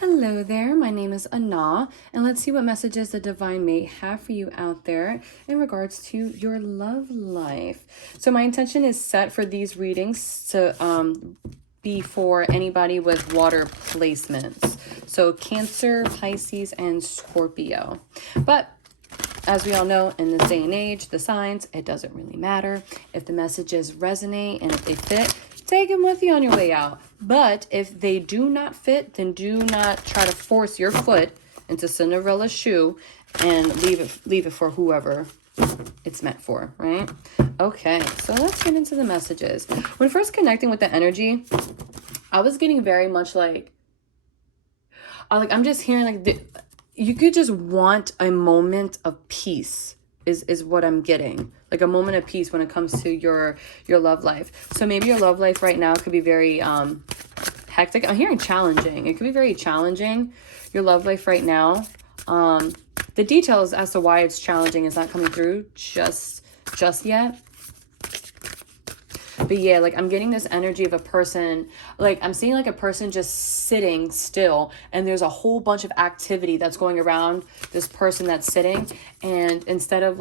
Hello there, my name is Anna, and let's see what messages the Divine may have for you out there in regards to your love life. So my intention is set for these readings to be for anybody with water placements. So Cancer, Pisces, and Scorpio. But as we all know, in this day and age, the signs, it doesn't really matter. If the messages resonate and if they fit, take them with you on your way out. But if they do not fit, then do not try to force your foot into Cinderella's shoe and leave it for whoever it's meant for, right? Okay, so let's get into the messages. When first connecting with the energy, I was getting very much I'm just hearing you could just want a moment of peace is what I'm getting. Like a moment of peace when it comes to your love life. So maybe your love life right now could be very hectic. I'm hearing challenging. It could be very challenging, your love life right now. The details as to why it's challenging is not coming through just yet. But yeah, I'm getting this energy of a person, I'm seeing a person just sitting still, and there's a whole bunch of activity that's going around this person that's sitting, and instead of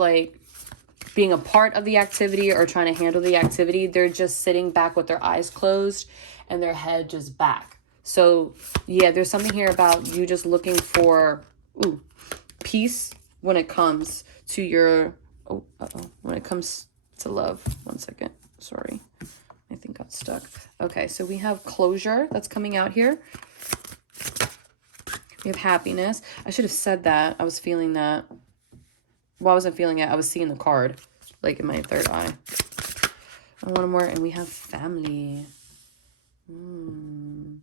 being a part of the activity or trying to handle the activity, they're just sitting back with their eyes closed and their head just back. So yeah, there's something here about you just looking for peace when it comes to your when it comes to love. One second. Sorry, I think got stuck. Okay, so we have closure that's coming out here. We have happiness. I should have said that. I was feeling that. Well, I wasn't feeling it. I was seeing the card, in my third eye. And one more, and we have family. We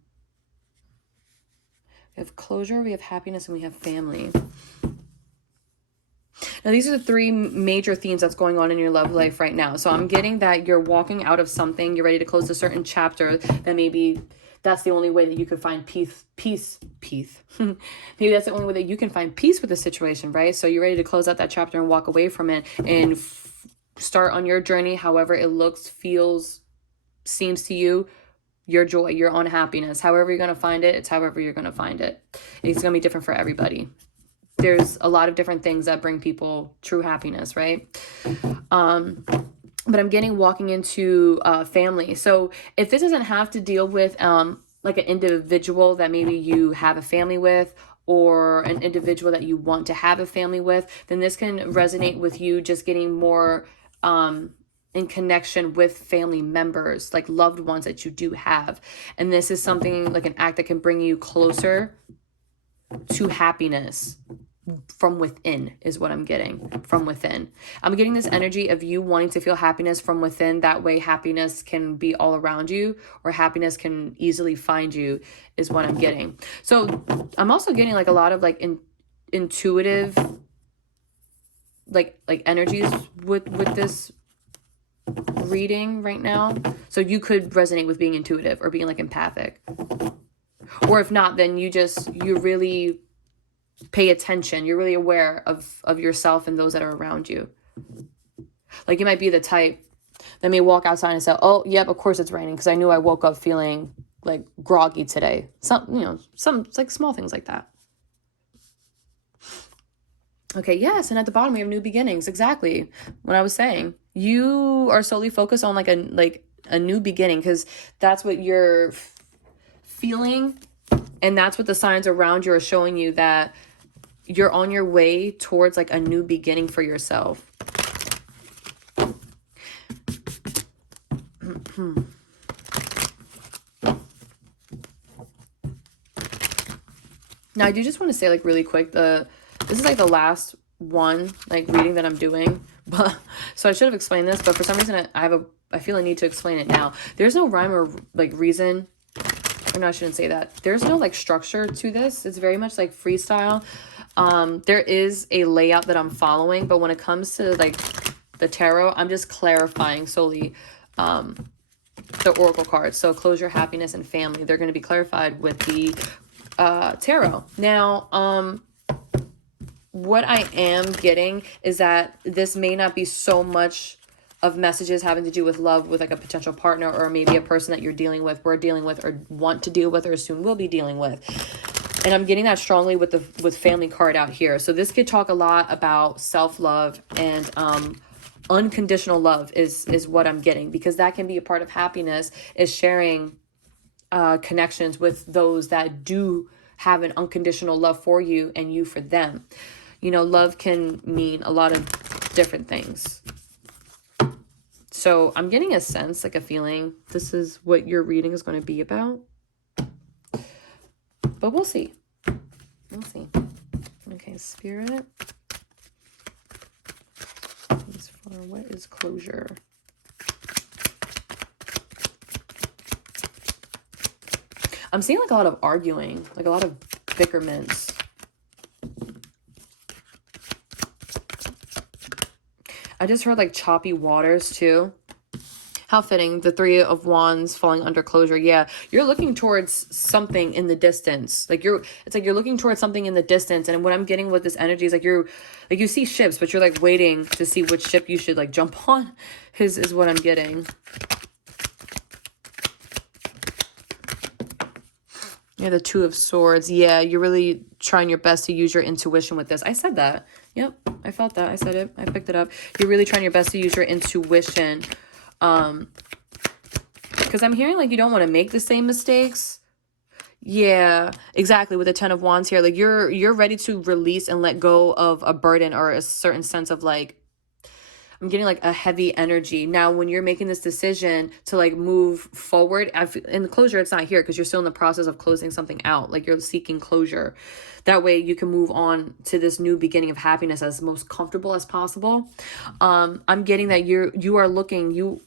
have closure, we have happiness, and we have family. Now, these are the three major themes that's going on in your love life right now. So I'm getting that you're walking out of something. You're ready to close a certain chapter that maybe that's the only way that you could find peace. Maybe that's the only way that you can find peace with the situation, right? So you're ready to close out that chapter and walk away from it and start on your journey, however it looks, feels, seems to you. Your joy, your own happiness. However you're going to find it, it's however you're going to find it. It's going to be different for everybody. There's a lot of different things that bring people true happiness, right? But I'm getting walking into family. So if this doesn't have to deal with an individual that maybe you have a family with, or an individual that you want to have a family with, then this can resonate with you just getting more in connection with family members, loved ones that you do have. And this is something an act that can bring you closer to happiness from within is what I'm getting. From within, I'm getting this energy of you wanting to feel happiness from within. That way happiness can be all around you, or happiness can easily find you, is what I'm getting. So I'm also getting a lot of intuitive energies with this reading right now. So you could resonate with being intuitive or being empathic, or if not, then you really pay attention. You're really aware of yourself and those that are around you. You might be the type that may walk outside and say, oh yep, of course it's raining, because I knew I woke up feeling groggy today. Some small things like that. Okay, yes, and at the bottom we have new beginnings. Exactly what I was saying. You are solely focused on a new beginning, because that's what you're feeling, and that's what the signs around you are showing you, that you're on your way towards a new beginning for yourself. Now I do just want to say really quick, this is the last one reading that I'm doing, but so I should have explained this, but for some reason I feel a need to explain it now. There's no rhyme or reason, or no, I shouldn't say that. There's no structure to this. It's very much freestyle. There is a layout that I'm following, but when it comes to the tarot, I'm just clarifying solely the oracle cards. So closure, happiness, and family, they're going to be clarified with the tarot. Now, what I am getting is that this may not be so much of messages having to do with love with a potential partner, or maybe a person that you're dealing with, were dealing with, or want to deal with, or soon will be dealing with. And I'm getting that strongly with family card out here. So this could talk a lot about self-love and unconditional love is what I'm getting, because that can be a part of happiness, is sharing connections with those that do have an unconditional love for you and you for them. You know, love can mean a lot of different things. So I'm getting a sense, like a feeling, this is what your reading is going to be about. But we'll see. We'll see. Okay, Spirit. What is closure? I'm seeing like a lot of arguing, like a lot of bickerments. I just heard like choppy waters too. How fitting, the Three of Wands falling under closure. Yeah, you're looking towards something in the distance. Like it's like you're looking towards something in the distance. And what I'm getting with this energy is like you see ships, but you're like waiting to see which ship you should like jump on, is what I'm getting. Yeah, the Two of Swords. Yeah, you're really trying your best to use your intuition with this. I said that. Yep, I felt that. I said it. I picked it up. You're really trying your best to use your intuition. Because I'm hearing like you don't want to make the same mistakes. Yeah, exactly. With the Ten of Wands here, like you're ready to release and let go of a burden or a certain sense of like, I'm getting like a heavy energy. Now, when you're making this decision to like move forward, in the closure, it's not here because you're still in the process of closing something out. Like you're seeking closure. That way you can move on to this new beginning of happiness as most comfortable as possible. I'm getting that you are looking to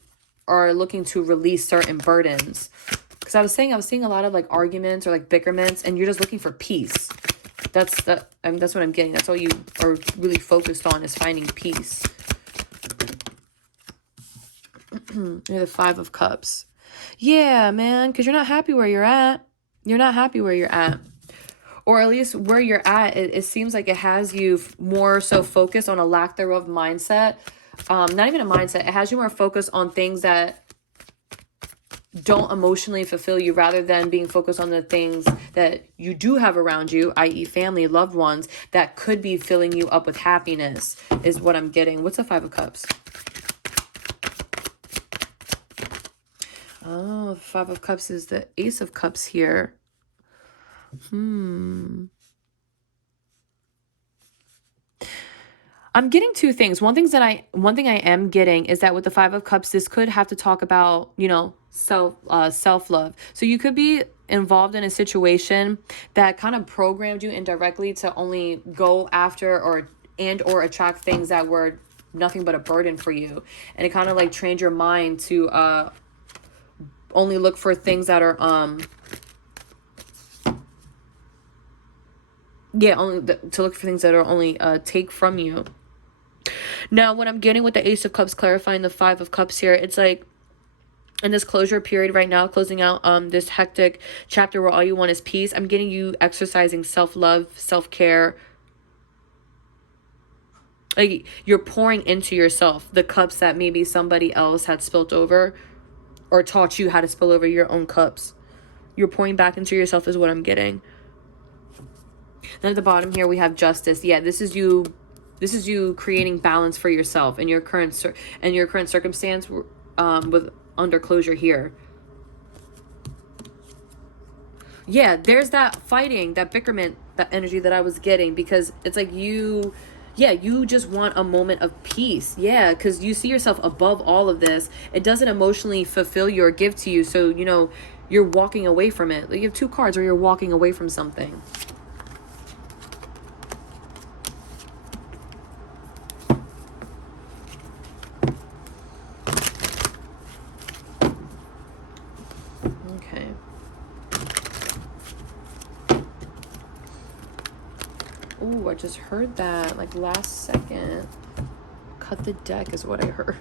release certain burdens. Because I was seeing a lot of like arguments or like bickerments, and you're just looking for peace. That's what I'm getting. That's all you are really focused on, is finding peace. You're the Five of Cups. Yeah, man, because you're not happy where you're at. You're not happy where you're at. Or at least where you're at, it seems like it has you more so focused on a lack thereof mindset. Not even a mindset. It has you more focused on things that don't emotionally fulfill you, rather than being focused on the things that you do have around you, i.e. family, loved ones, that could be filling you up with happiness, is what I'm getting. What's the Five of Cups? Oh, the Five of Cups is the Ace of Cups here. I'm getting two things. One thing I am getting is that with the Five of Cups, this could have to talk about, you know, self-love. So you could be involved in a situation that kind of programmed you indirectly to only go after or attract things that were nothing but a burden for you. And it kind of like trained your mind to only look for things that are to look for things that are only take from you. Now, what I'm getting with the Ace of Cups clarifying the Five of Cups here, it's like in this closure period right now, closing out this hectic chapter where all you want is peace, I'm getting you exercising self-love, self-care. Like you're pouring into yourself the cups that maybe somebody else had spilt over, or taught you how to spill over your own cups. You're pouring back into yourself is what I'm getting. Then at the bottom here, we have Justice. Yeah, this is you creating balance for yourself in your current circumstance with under closure here. Yeah, there's that fighting, that bickerment, that energy that I was getting, because it's like you just want a moment of peace. Yeah, because you see yourself above all of this. It doesn't emotionally fulfill you or give to you. So, you know, you're walking away from it. Like you have two cards where you're walking away from something. Okay. Ooh, I just heard that like last second. Cut the deck is what I heard.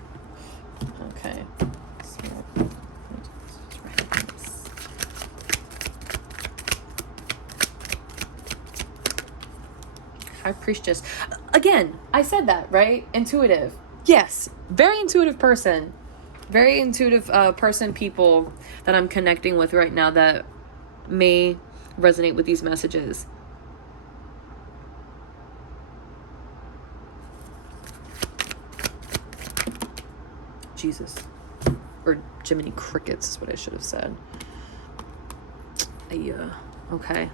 Okay. High Priestess. Again, I said that, right? Intuitive. Yes. Very intuitive person. Very intuitive people that I'm connecting with right now that may resonate with these messages. Jesus. Or Jiminy Crickets is what I should have said. Yeah. Okay.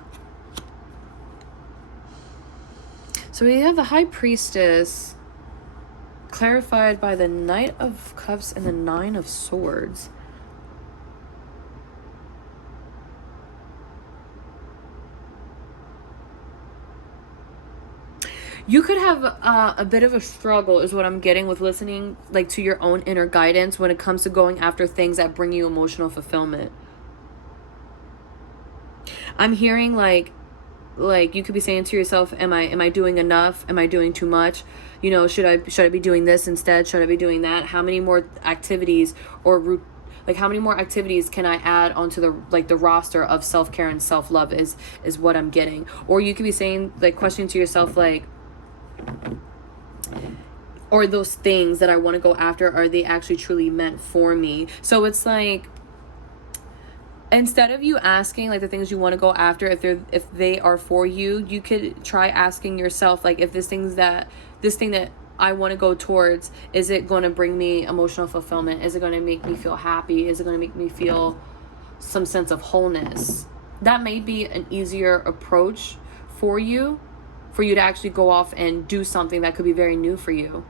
So we have the High Priestess clarified by the Knight of Cups and the Nine of Swords. You could have a bit of a struggle is what I'm getting with listening like to your own inner guidance when it comes to going after things that bring you emotional fulfillment. I'm hearing like you could be saying to yourself, am I doing enough? Am I doing too much? You know, should I be doing this instead? Should I be doing that? How many more activities how many more activities can I add onto the roster of self-care and self-love is what I'm getting. Or you could be saying, like, questioning to yourself, like, or those things that I want to go after, are they actually truly meant for me? So it's like, instead of you asking like the things you want to go after, if they are for you, you could try asking yourself, like, if this thing that I want to go towards, is it going to bring me emotional fulfillment? Is it going to make me feel happy? Is it going to make me feel some sense of wholeness? That may be an easier approach for you to actually go off and do something that could be very new for you.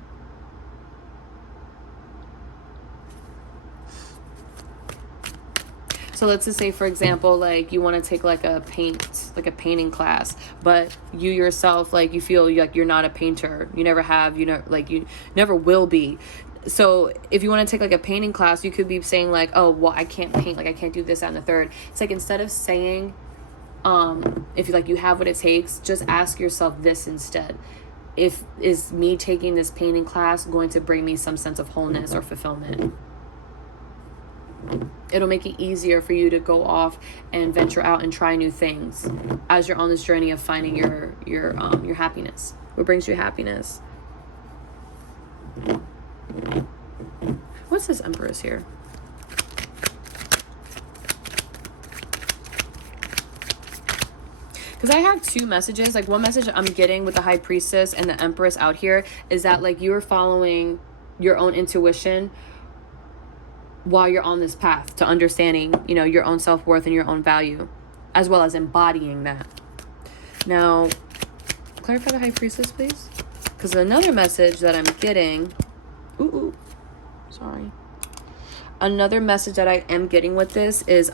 So let's just say, for example, like, you want to take like a painting class, but you yourself, like, you feel like you're not a painter. You never have, you never will be. So if you want to take like a painting class, you could be saying like, oh, well, I can't paint, like I can't do this, that, and the third. It's like, instead of saying, if you have what it takes, just ask yourself this instead. Is me taking this painting class going to bring me some sense of wholeness or fulfillment? It'll make it easier for you to go off and venture out and try new things as you're on this journey of finding your happiness. What brings you happiness? What's this Empress here? Because I have two messages. Like, one message I'm getting with the High Priestess and the Empress out here is that, like, you're following your own intuition while you're on this path to understanding, your own self-worth and your own value, as well as embodying that. Now, clarify the High Priestess, please. Because another message that I'm getting... Sorry. Another message that I am getting with this is...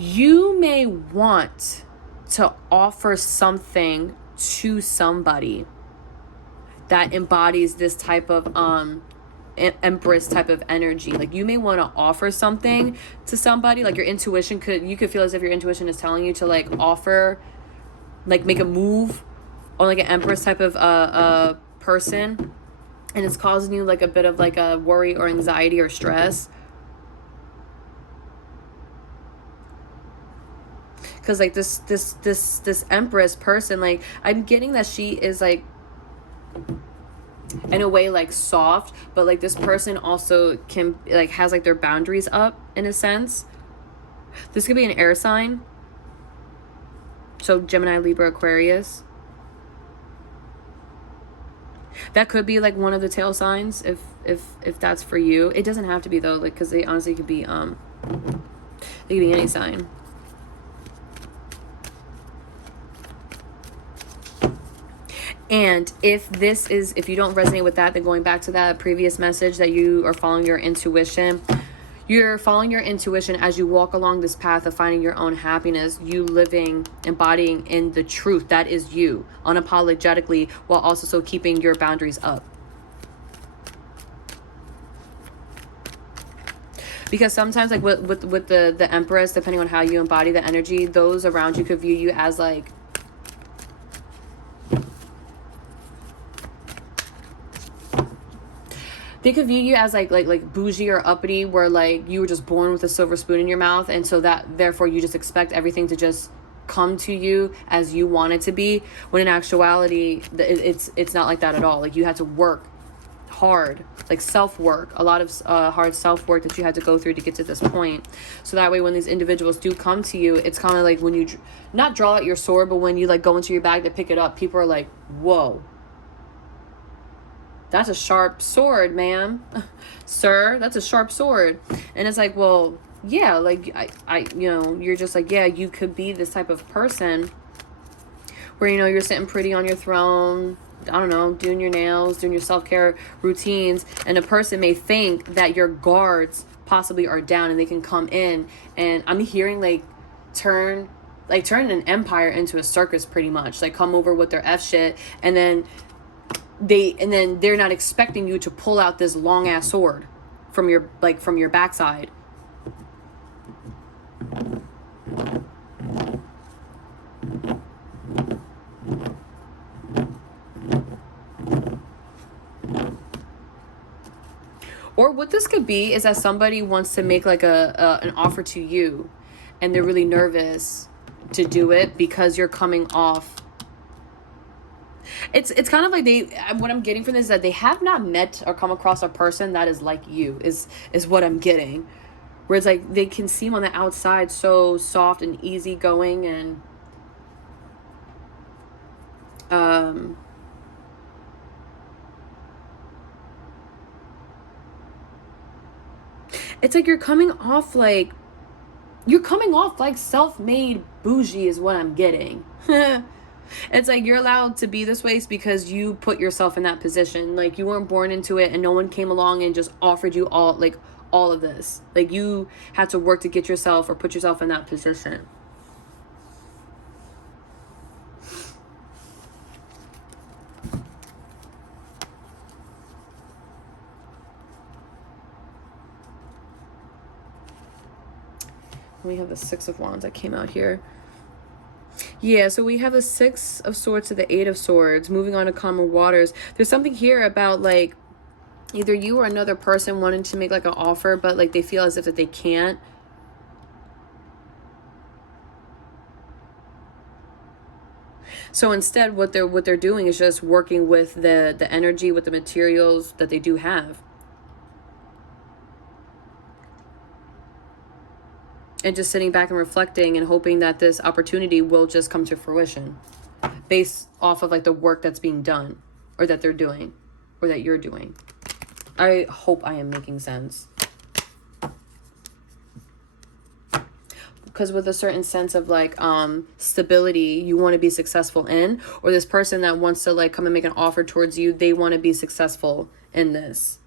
you may want to offer something to somebody that embodies this type of Empress type of energy. Like, you may want to offer something to somebody. Like, your intuition you could feel as if your intuition is telling you to, like, offer, like, make a move on like an Empress type of person, and it's causing you like a bit of like a worry or anxiety or stress. Because like this Empress person, like, I'm getting that she is like, in a way, like, soft, but like this person also can, like, has like their boundaries up in a sense. This could be an air sign, so Gemini, Libra, Aquarius. That could be like one of the tail signs if that's for you. It doesn't have to be though, like, because they honestly could be they could be any sign. And if you don't resonate with that, then going back to that previous message that you are following your intuition. You're following your intuition as you walk along this path of finding your own happiness, you living, embodying in the truth that is you, unapologetically, while also so keeping your boundaries up. Because sometimes, like, with the Empress, depending on how you embody the energy, those around you could view you as like, they could view you as like bougie or uppity, where like you were just born with a silver spoon in your mouth, and so that therefore you just expect everything to just come to you as you want it to be, when in actuality it's not like that at all. Like, you had to work hard, like self-work, a lot of hard self-work that you had to go through to get to this point. So that way when these individuals do come to you, it's kind of like when you not draw out your sword, but when you like go into your bag to pick it up, people are like, whoa, that's a sharp sword, ma'am. Sir, that's a sharp sword. And it's like, well, yeah, like I you know, you're just like, yeah, you could be this type of person where, you know, you're sitting pretty on your throne, I don't know, doing your nails, doing your self-care routines, and a person may think that your guards possibly are down and they can come in, and I'm hearing like turn an empire into a circus pretty much, like come over with their F shit, and then they're not expecting you to pull out this long ass sword from your backside. Or what this could be is that somebody wants to make like an offer to you, and they're really nervous to do it because you're coming off. It's kind of like what I'm getting from this is that they have not met or come across a person that is like you, is what I'm getting. Where it's like they can seem on the outside so soft and easygoing, and it's like you're coming off like self-made bougie is what I'm getting. It's like you're allowed to be this way because you put yourself in that position. Like you weren't born into it, and no one came along and just offered you all of this. Like you had to work to get yourself or put yourself in that position. We have the Six of Wands that came out here. Yeah, so we have the Six of Swords to the Eight of Swords. Moving on to calmer waters. There's something here about like either you or another person wanting to make like an offer, but like they feel as if that they can't. So instead, what they're doing is just working with the energy, with the materials that they do have. And just sitting back and reflecting and hoping that this opportunity will just come to fruition based off of like the work that's being done, or that they're doing, or that you're doing. I hope I am making sense. Because with a certain sense of like stability you want to be successful in, or this person that wants to like come and make an offer towards you, they want to be successful in this.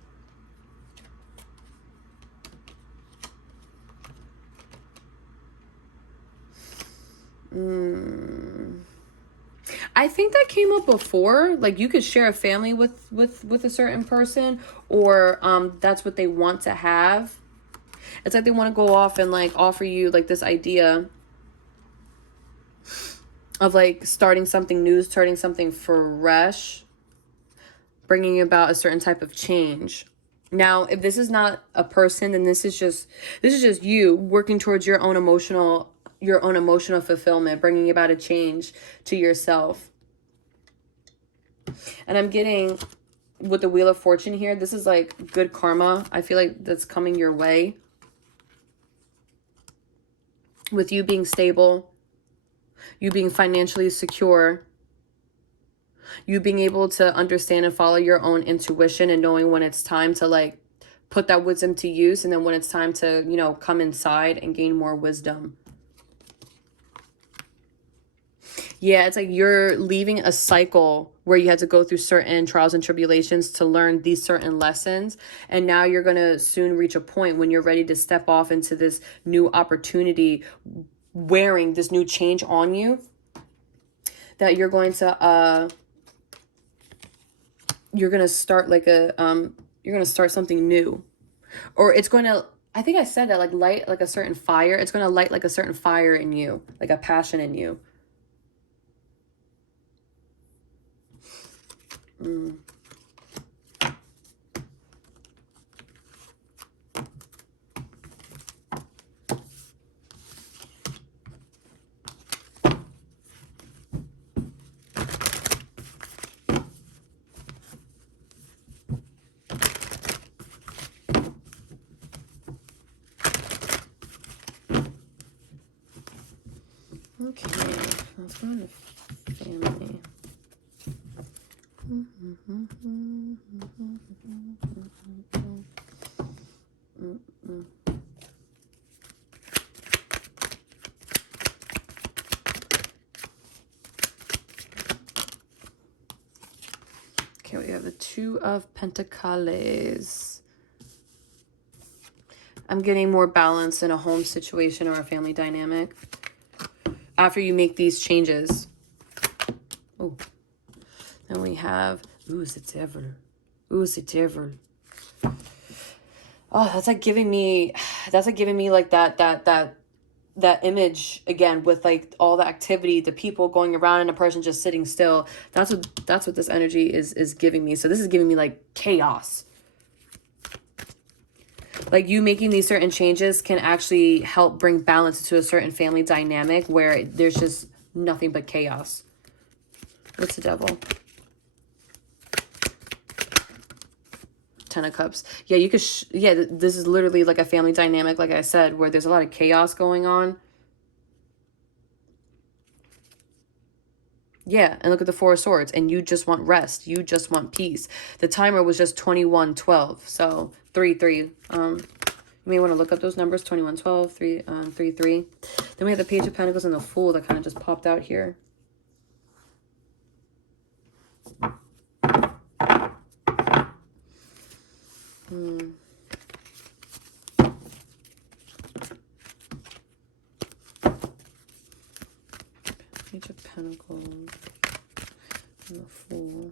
I think that came up before. Like you could share a family with a certain person, or that's what they want to have. It's like they want to go off and like offer you like this idea of like starting something new, starting something fresh, bringing about a certain type of change. Now, if this is not a person, then this is just you working towards your own emotional fulfillment, bringing about a change to yourself. And I'm getting with the Wheel of Fortune here, this is like good karma. I feel like that's coming your way. With you being stable, you being financially secure, you being able to understand and follow your own intuition, and knowing when it's time to like put that wisdom to use, and then when it's time to, you know, come inside and gain more wisdom. Yeah, it's like you're leaving a cycle where you had to go through certain trials and tribulations to learn these certain lessons. And now you're going to soon reach a point when you're ready to step off into this new opportunity, wearing this new change on you, that you're going to start like you're going to start something new. Or it's going to, I think I said that, like light like a certain fire. It's going to light like a certain fire in you, like a passion in you. Okay, let's go into family. Okay, we have the Two of Pentacles. I'm getting more balance in a home situation or a family dynamic after you make these changes. Oh, then we have, ooh, c'est devil. Ooh, c'est devil. Oh, that's like giving me like that image again with like all the activity, the people going around and a person just sitting still. That's what this energy is giving me. So this is giving me like chaos. Like you making these certain changes can actually help bring balance to a certain family dynamic where there's just nothing but chaos. What's the devil? Ten of Cups. Yeah, you could, yeah, this is literally like a family dynamic, like I said, where there's a lot of chaos going on. Yeah, and look at the Four of Swords, and you just want rest. You just want peace. The timer was just 21:12, so 3-3. You may want to look up those numbers, 21:12, 3-3. Then we have the Page of Pentacles and the Fool that kind of just popped out here. Page of Pentacles and the Fool.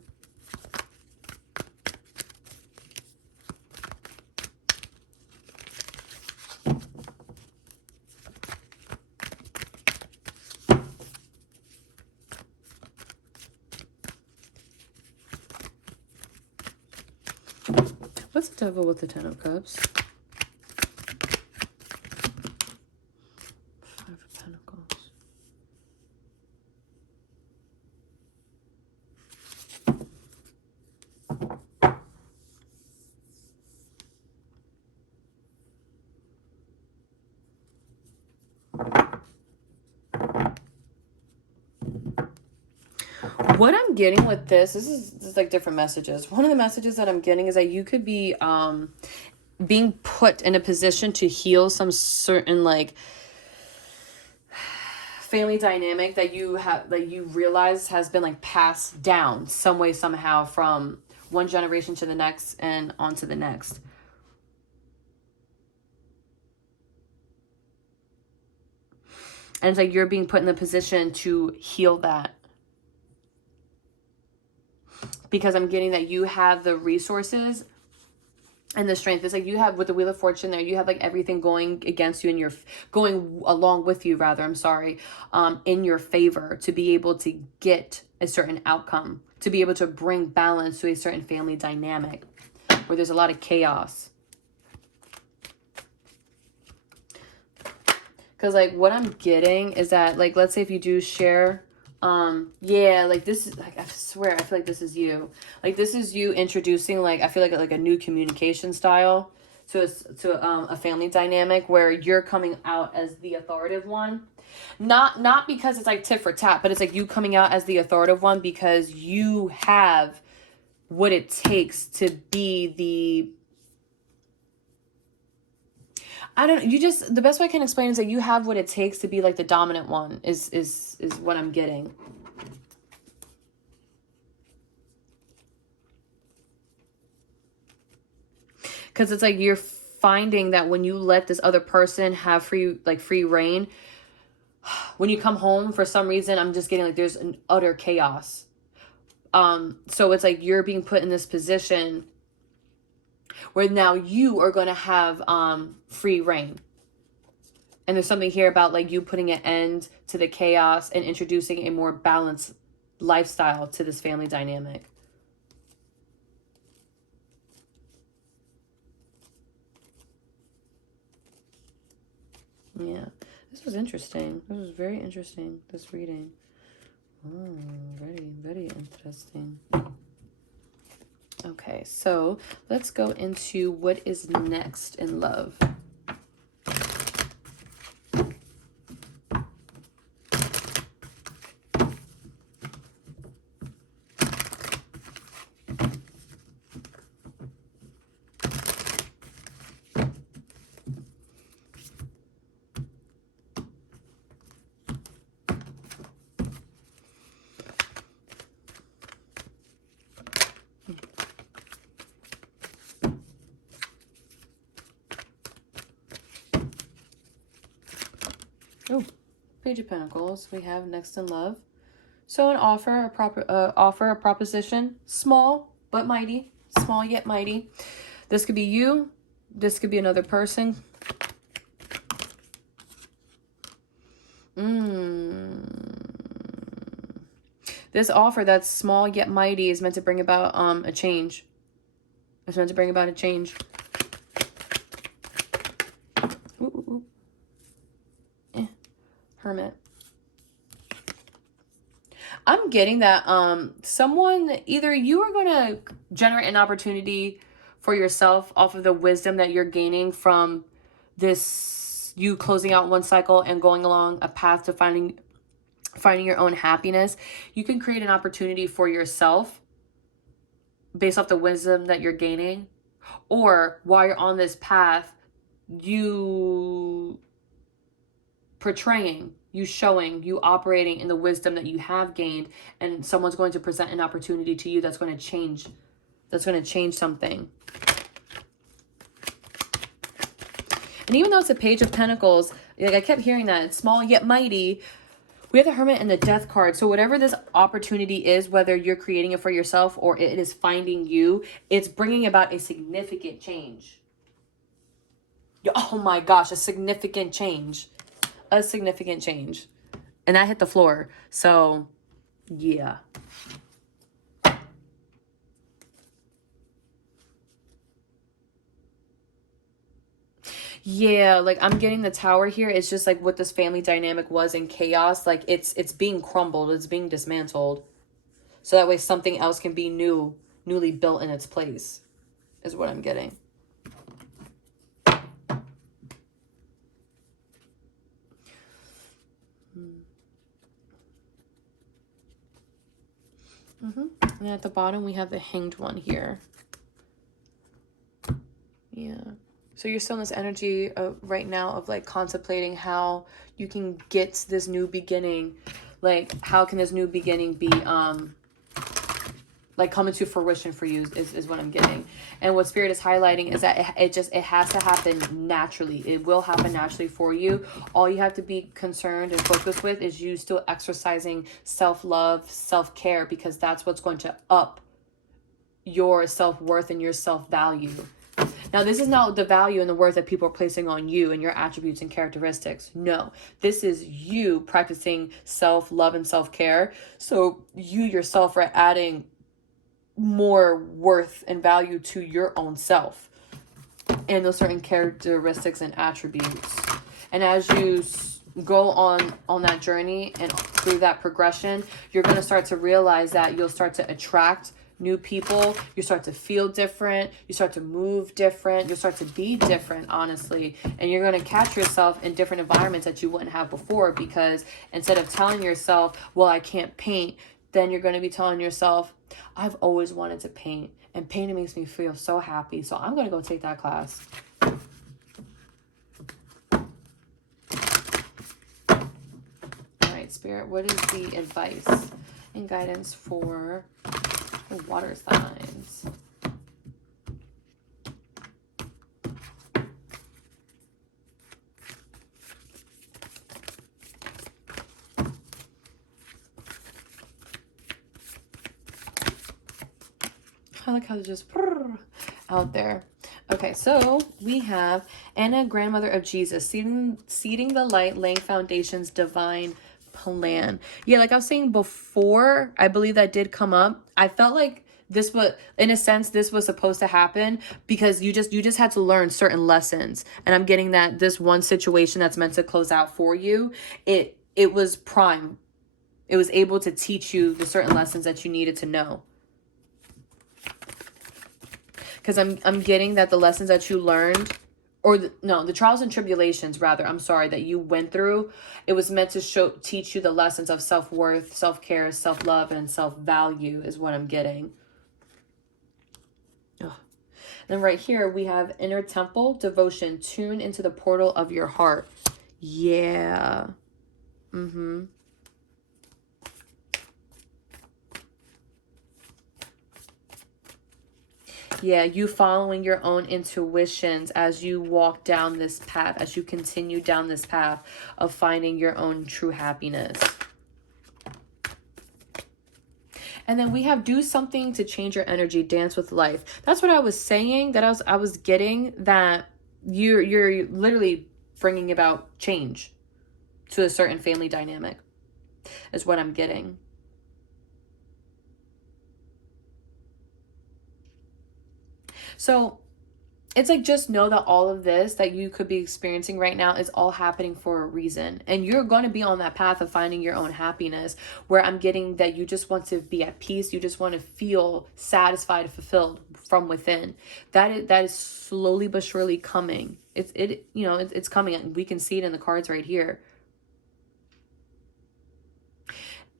What's the devil with the Ten of Cups? Five of Pentacles. What I'm getting with this is like different messages. One of the messages that I'm getting is that you could be being put in a position to heal some certain like family dynamic that you have, that you realize has been like passed down some way somehow from one generation to the next and on to the next. And it's like you're being put in the position to heal that. Because I'm getting that you have the resources and the strength. It's like you have, with the Wheel of Fortune there, you have like everything going against you and you're going along with you, rather, I'm sorry, in your favor to be able to get a certain outcome, to be able to bring balance to a certain family dynamic where there's a lot of chaos. Because like what I'm getting is that, like, let's say if you do share, yeah, like this is like, I swear, I feel like this is you. Like this is you introducing, like, I feel like a new communication style to a family dynamic where you're coming out as the authoritative one. Not because it's like tit for tat, but it's like you coming out as the authoritative one because you have what it takes to be the, I don't, you just, the best way I can explain is that you have what it takes to be like the dominant one is what I'm getting. Because it's like you're finding that when you let this other person have free reign, when you come home, for some reason, I'm just getting like there's an utter chaos. So it's like you're being put in this position where now you are going to have free reign. And there's something here about like you putting an end to the chaos and introducing a more balanced lifestyle to this family dynamic. Yeah, this was interesting. This was very interesting, this reading. Oh, very, very interesting. Okay, so let's go into what is next in love. Oh, Page of Pentacles. We have next in love. So an offer, a proposition, small but mighty, small yet mighty. This could be you. This could be another person. This offer that's small yet mighty is meant to bring about a change. It's meant to bring about a change. Ooh. Hermit. I'm getting that someone, either you are going to generate an opportunity for yourself off of the wisdom that you're gaining from this, you closing out one cycle and going along a path to finding your own happiness. You can create an opportunity for yourself based off the wisdom that you're gaining, or while you're on this path, you portraying, you showing, you operating in the wisdom that you have gained, and someone's going to present an opportunity to you that's going to change something. And even though it's a Page of Pentacles, like I kept hearing that, it's small yet mighty. We have the Hermit and the Death card. So whatever this opportunity is, whether you're creating it for yourself or it is finding you, it's bringing about a significant change. Oh my gosh, a significant change. A significant change. And that hit the floor. So, yeah. Yeah, like I'm getting the Tower here. It's just like what this family dynamic was in chaos. Like it's being crumbled. It's being dismantled. So that way something else can be newly built in its place, is what I'm getting. And at the bottom, we have the Hanged One here. Yeah. So you're still in this energy of right now of like contemplating how you can get this new beginning. Like, how can this new beginning be, like coming to fruition for you is what I'm getting. And what Spirit is highlighting is that it has to happen naturally. It will happen naturally for you. All you have to be concerned and focused with is you still exercising self-love, self-care, because that's what's going to up your self-worth and your self-value. Now, this is not the value and the worth that people are placing on you and your attributes and characteristics. No, this is you practicing self-love and self-care. So you yourself are adding more worth and value to your own self and those certain characteristics and attributes. And as you go on that journey and through that progression, you're going to start to realize that you'll start to attract new people. You start to feel different. You start to move different. You start to be different, honestly. And you're going to catch yourself in different environments that you wouldn't have before, because instead of telling yourself, well, I can't paint, then you're going to be telling yourself, I've always wanted to paint, and painting makes me feel so happy, so I'm going to go take that class. All right, Spirit, what is the advice and guidance for the water signs? I like how it's just out there. Okay, so we have Anna, grandmother of Jesus, seeding the light, laying foundations, divine plan. Yeah, like I was saying before, I believe that did come up. I felt like this was, in a sense, this was supposed to happen because you just had to learn certain lessons. And I'm getting that this one situation that's meant to close out for you, it was prime. It was able to teach you the certain lessons that you needed to know. Because I'm getting that the lessons that you learned, or the trials and tribulations, rather, I'm sorry, that you went through, it was meant to teach you the lessons of self-worth, self-care, self-love, and self-value is what I'm getting. Ugh. Then right here, we have inner temple, devotion, tune into the portal of your heart. Yeah. Yeah, you following your own intuitions as you walk down this path, as you continue down this path of finding your own true happiness. And then we have do something to change your energy, dance with life. That's what I was saying, that I was getting, that you're literally bringing about change to a certain family dynamic is what I'm getting. So it's like, just know that all of this that you could be experiencing right now is all happening for a reason. And you're going to be on that path of finding your own happiness, where I'm getting that you just want to be at peace. You just want to feel satisfied, fulfilled from within. That is slowly but surely coming. It's coming. We can see it in the cards right here.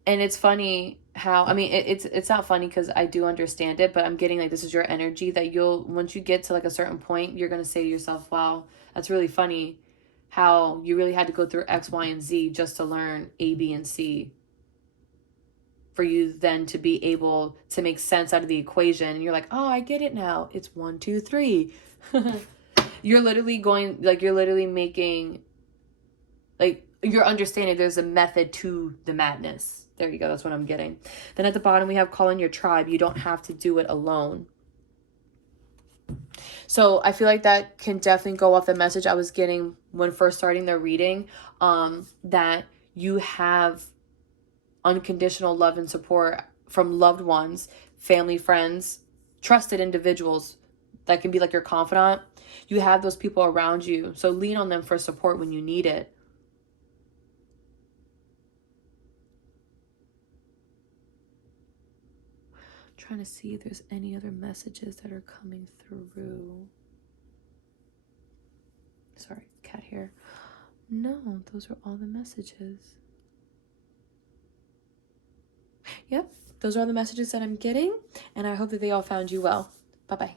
And it's funny how, I mean, it's not funny because I do understand it, but I'm getting like, this is your energy that once you get to like a certain point, you're going to say to yourself, wow, that's really funny how you really had to go through X, Y, and Z just to learn A, B, and C, for you then to be able to make sense out of the equation. And you're like, oh, I get it now. It's 1, 2, 3. You're literally making, like, you're understanding there's a method to the madness. There you go. That's what I'm getting. Then at the bottom, we have call in your tribe. You don't have to do it alone. So I feel like that can definitely go off the message I was getting when first starting the reading, that you have unconditional love and support from loved ones, family, friends, trusted individuals that can be like your confidant. You have those people around you. So lean on them for support when you need it. Trying to see if there's any other messages that are coming through. Sorry, cat hair. No, those are all the messages. Yep, those are all the messages that I'm getting, and I hope that they all found you well. Bye-bye.